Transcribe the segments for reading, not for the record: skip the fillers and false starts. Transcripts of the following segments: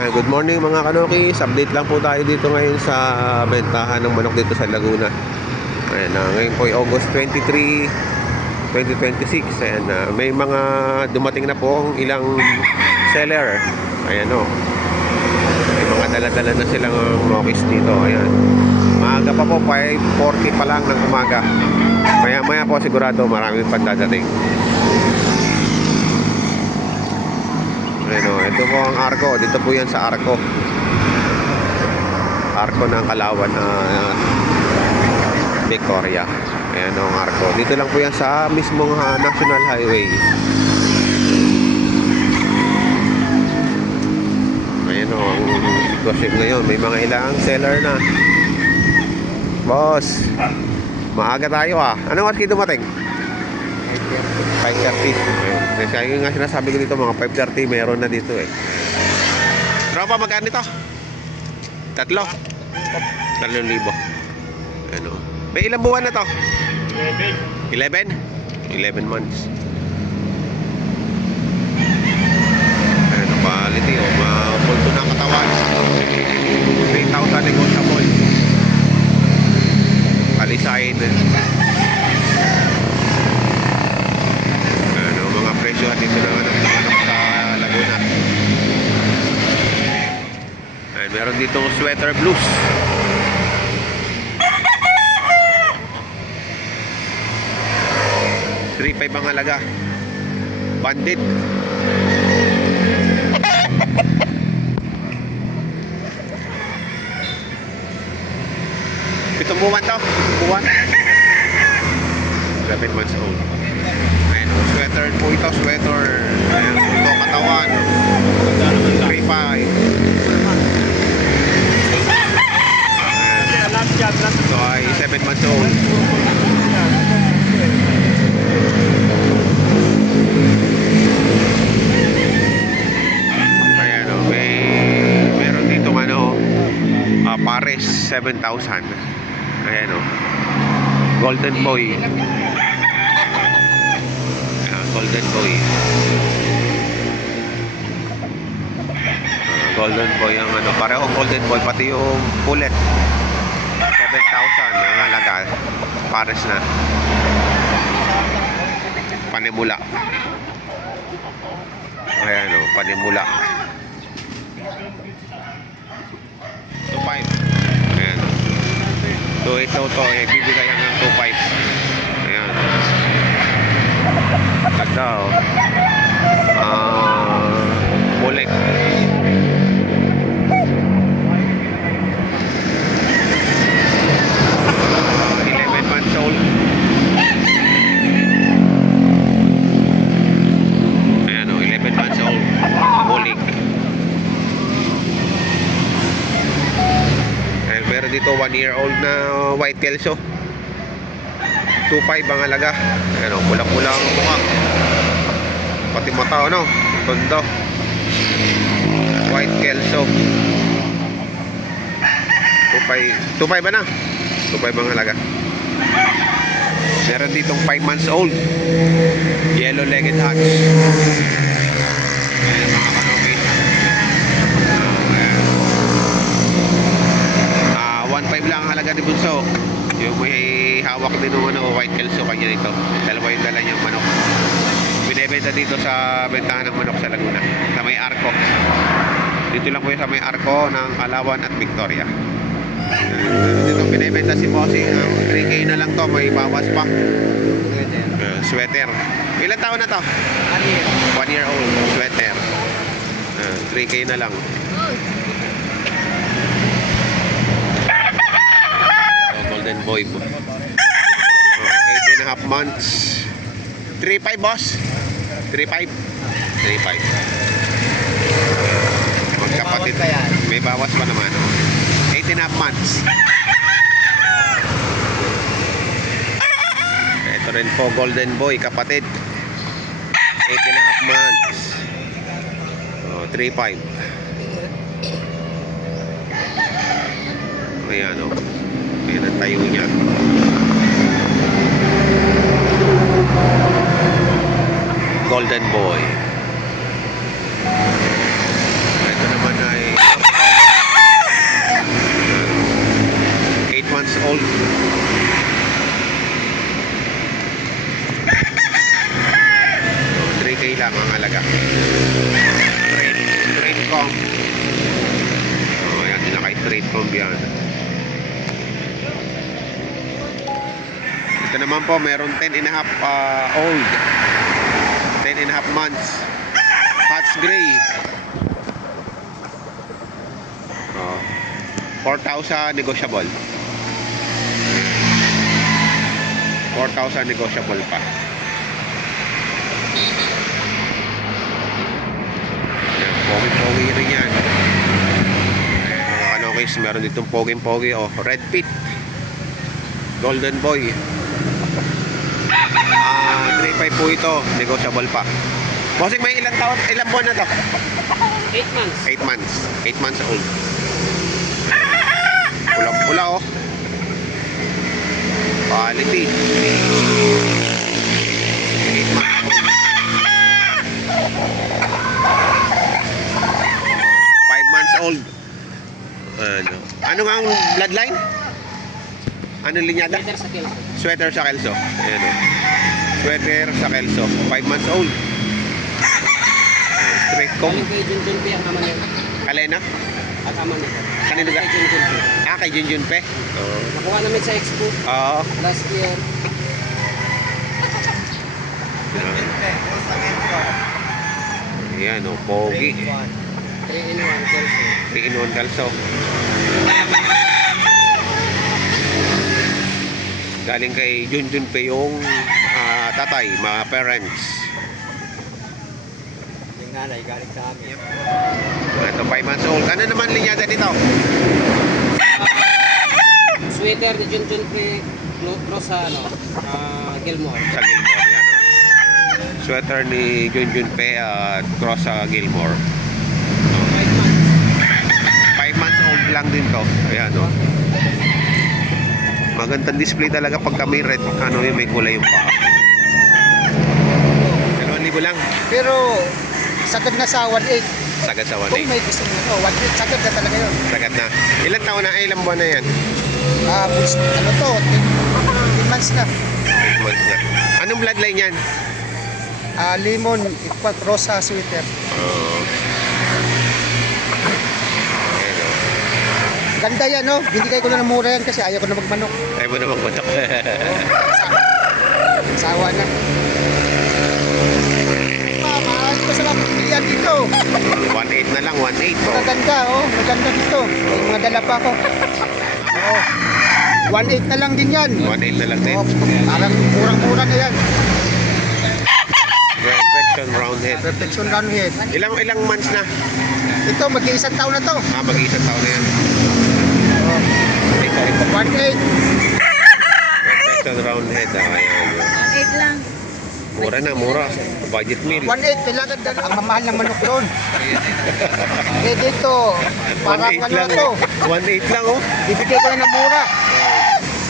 Good morning mga kanokis. Update lang po tayo dito ngayon sa bentahan ng manok dito sa Laguna. Ayan, ngayon po ay August 23, 2026. Ayan, may mga dumating na po ilang seller. Ayan o. May mga dala-dala na silang nokis dito. Ayan. Maaga pa po, 5:40 pa lang ng umaga. Maya-maya po sigurado marami pang dadating. Ayan, ito po ang Arco. Dito po yan sa Arco. Arco ng Kalawan, Victoria. Ayan ang Arco. Dito lang po yan sa mismong National Highway. Ayan ang sitwasyon ngayon. May mga ilang seller na. Boss, maaga tayo Anong oras kayo dumating? 5:30. Kaya yung nga sinasabi ko dito, mga 5:30 meron na dito Tropa, magkano ito? 3,000. Ano? May ilang buwan na to? 11 months. Ano, quality mapulto na katawan. 3,000 negotiable. Palisay na. Presyo dito ng manok sa Laguna. Ay, meron ditong sweater blues. $3,500 ang halaga. Bandit. Pitong buwan to. 7 months old. Sweater po ito, sweater. Ayan, ito katawan. 3,500. Ito ay 7 months old. Ayan meron dito pares 7,000. Ayan Golden Boy. Golden Boy. Golden Boy ang parehong Golden Boy, pati yung pullet. 7,000 ang halaga. Pares na. Panimula. Ayan panimula. 2,500. Ayan. 2,800 to. Bibigay hanggang 2,500. Ayan. Ganda Bulik. 11 months old. Ayan 11 months old. Bulik. Ayan, meron dito 1 year old na white kelso. 2,500 ang halaga. Ayan pula-pula ang mukha. Pati mata tondo. White kelso. 2,500 ba na? 2,500 ang halaga. Meron ditong 5 months old yellow-legged hatch. Ayan mga kanopi. 1,500 lang ang halaga ni Bunso. Yung may hawak din ng white kelso kanya ito. Dalawa yung dala niyang manok. Binebenta dito sa bentahan ng manok sa Laguna, sa may Arco. Dito lang po yung sa may Arco ng Kalawan at Victoria. Dito binebenta si Bossy. 3K na lang to, may bawas pa. Sweater. Ilan taon na to? 1 year old sweater. 3K na lang. Golden Boy po. 8.5 months. 3,500 boss. 3,500. Magkapatid. May bawas pa naman. 8.5 months. Ito rin po Golden Boy kapatid. 8.5 months. 3,500. Ayan Ayan ang tayo niya. Golden Boy. Ito naman ay Colombiana. Ito naman po, meron 10 and a half old. 10 and a half months. Hatch gray. 4,000 negotiable. 4,000 negotiable pa. Yan, pogi-pogi rin yan. Mga kanokis, meron ditong pogi-pogi. Oh, red pit. Golden boy. 3.5 po ito. Negotiable pa. Bossing, may ilang taon? Ilang buwan na to? 8 months. 8 months. 8 months old. Pula-pula oh. Quality. 8 months old. 5 months old. Ano nga ang bloodline? Ano linyada? Sweater sa Kelso. Sweater sa Kelso. Ayan oh. Sweater sa Kelso. 5 months old. Straight comb. Galing kay Junjun P ang ama nito. Kalena? At ama nito. Kanino ga? Kay Junjun P. Kay Junjun Pe. Nakuha namin sa Expo Oo. last year. Ayan oh, pogi. 3-in-1 Kelso. 3-in-1 Kelso. Galing kay Junjun Pe yung tatay, mga parents. Yung nanay galing sa amin. Ito 5 months old. Ano naman linyada nito? Sweater ni Junjun P cross sa Gilmore. Sa Gilmore, yan oh. Sweater ni Junjun Pe at cross sa Gilmore. 5 months old lang din to. Ayan oh. Magandang display talaga pagka may red, ano yung may kulay yung paa. 2,000 lang. Pero sagad na sa 1.8. Sagad sa Kung 1.8. may gusto mo, 1.8 sagad na talaga yun. Sagad na. Ilan taon na? Ilang buwan na yan? Ano to? 10 months na. 8 months na. Anong bloodline yan? Lemon, rosa sweater. Ayan o. Ganda yan, no? Binigay ko na ng mura yan kasi ayaw ko na magmanok. Ayaw mo naman kontak. Sawa na. Mahal ko sa pilihan dito. 1.8 na lang, 1.8 po. Maganda, oh. Maganda dito. May mga dala pa ako. Oo. 1.8 na lang din yan. 1.8 na lang din. Oh, parang murang-mura na yan. Perfection round head. Perfection round head. Ilang months na? Ito, mag-iisang taon na to. Mag-iisang taon na yan. Oh. Ito, ito. 1.8. Perfection round head. Ayan. 8 lang. Mura na, mura. Budget meal. 1.8, kailangan na ang mamahal ng manok doon. Eh dito, parang 1.8 ano lang to, 1.8 lang oh. bibigay ko na ng mura.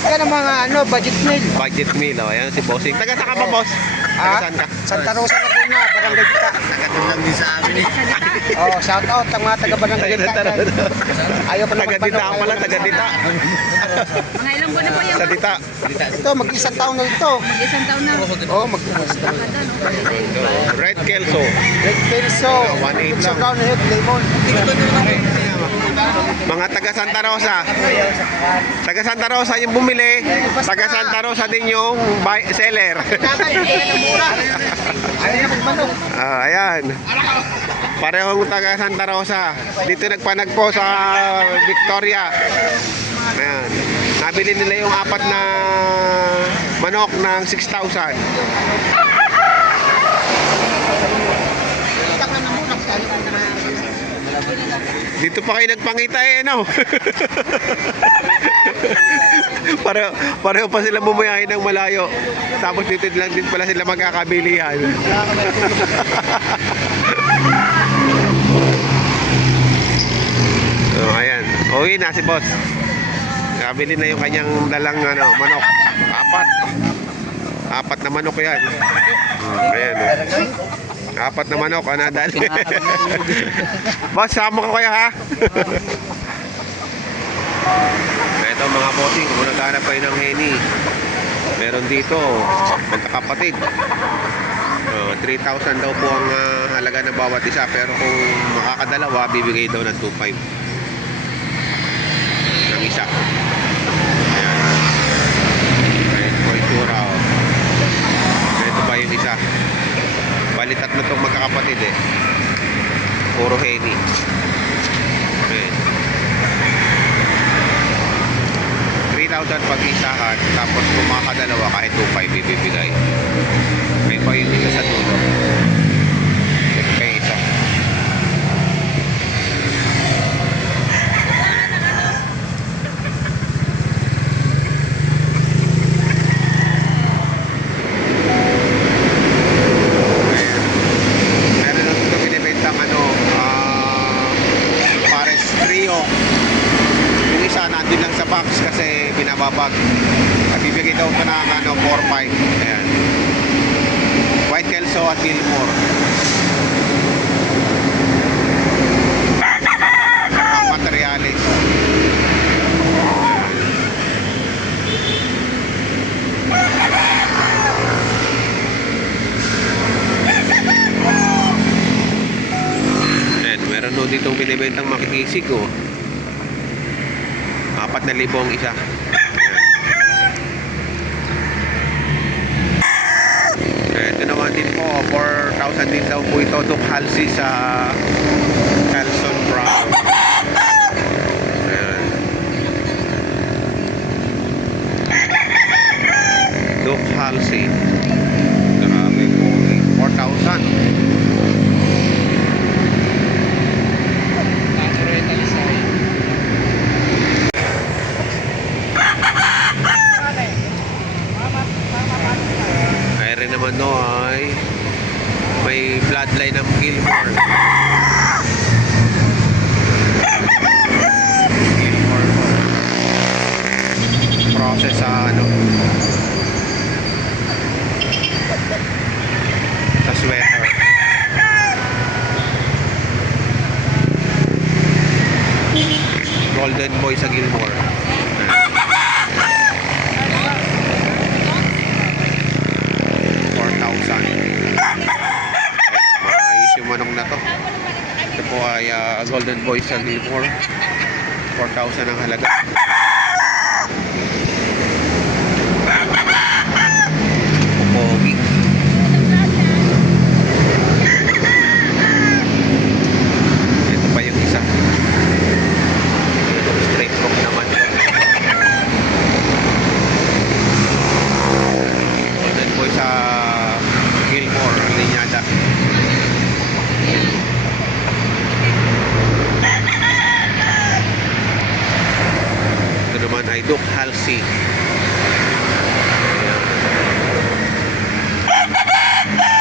Yan ang mga budget meal. Budget meal oh. Ayan si Bossing. Taga saan ka ba, boss? Taga saan ka? Santa Rosa Laguna, Barangay Gita. Taga lang din sa amin eh. Oh, shout out ang mga taga Barangay Gita. Ayaw ko na Taga magmanok. Dita pala, taga Dita. Mga ilang buwan na po yung Sa Dita. Ito, mag-isang taon na ito. mag-isang taon na. Oh, mag-isang taon. Kada, no? Holiday. Red Kelso. Red Kelso, 1.8 lang. round head, lemon. Mga taga Santa Rosa. Taga Santa Rosa yung bumili. Taga Santa Rosa din yung seller. Bibigay ng mura. Ayaw na magmanok. Ayan. Parehong taga Santa Rosa. Dito nagpanagpo sa Victoria. Ayan. Nabili nila yung 4 na manok ng 6,000. Itak na ng mura kasi ayaw ko na. Dito pa kayo nagpangita eh, no? Pareho pa sila bumayahin ng malayo. Tapos dito lang din pala sila magkakabilihan. So, ayan. Okay na si boss. Nakabili na yung kanyang dalang manok. 4 na manok yan. Ayan. 4 na manok, nadali. Boss, sama ko kayo ha. Ito mga bossing, kung naghanap kayo ng Henny, meron dito, magkakapatid. 3,000 daw po ang halaga ng bawat isa, pero kung makakadalawa, bibigay daw ng 2,500. ng isa. Ayan. Ayan po itsura, oh. Ito pa yung isa. Bali tatlo itong magkakapatid eh. Puro henny. Ayan. 3,000 pag-isahan, tapos kung makakadalawa kahit 2,500 ibibigay. May pa yung isa sa dulo. Ito pa yung isa. Meron na ito binibentang pares trio. Yung isa nandun lang sa box kasi binababag. At bibigay daw ito ng 4-5. Ayan. White Kelso at Gilmore. Ang materialis. Ayan, meron doon ditong binibentang makikisig, oh. 4,000 ang isa. Ayan. Ito naman din po, 4,000 din daw po ito. Duke Halsey sa Carlson Brown. Ayan. Duke Halsey. Grabe po. 4,000. Natural side. Ay rin naman no ay may bloodline ng Gilmore. Gilmore po. Process sa sa sweater. Golden boy sa Gilmore. Maayos yung manok na to. Ito po ay Golden Boy sa Gilmore. 4,000 ang halaga. Pogi. Ito pa yung isa. Ito straight cock naman. Golden Boy sa Gilmore, linyada. Ito naman ay Duke Halsey.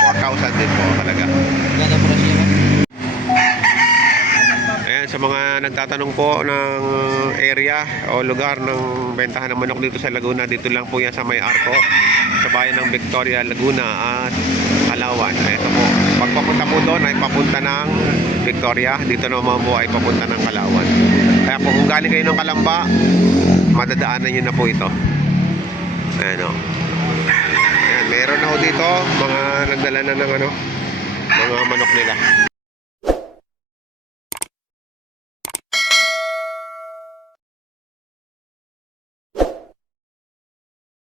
4,000 din po talaga. Ganda po siya. Ayan, sa mga nagtatanong po ng area o lugar ng bentahan ng manok dito sa Laguna, dito lang po yan sa may Arco, sa bayan ng Victoria, Laguna at Palawan. Ito po, pagpapunta po doon ay papunta ng Victoria, dito naman po ay papunta ng Palawan. Kaya po kung galing kayo ng Kalamba, madadaanan nyo na po ito. Ayan o. Ayan, meron na po dito mga nagdala na ng mga manok nila.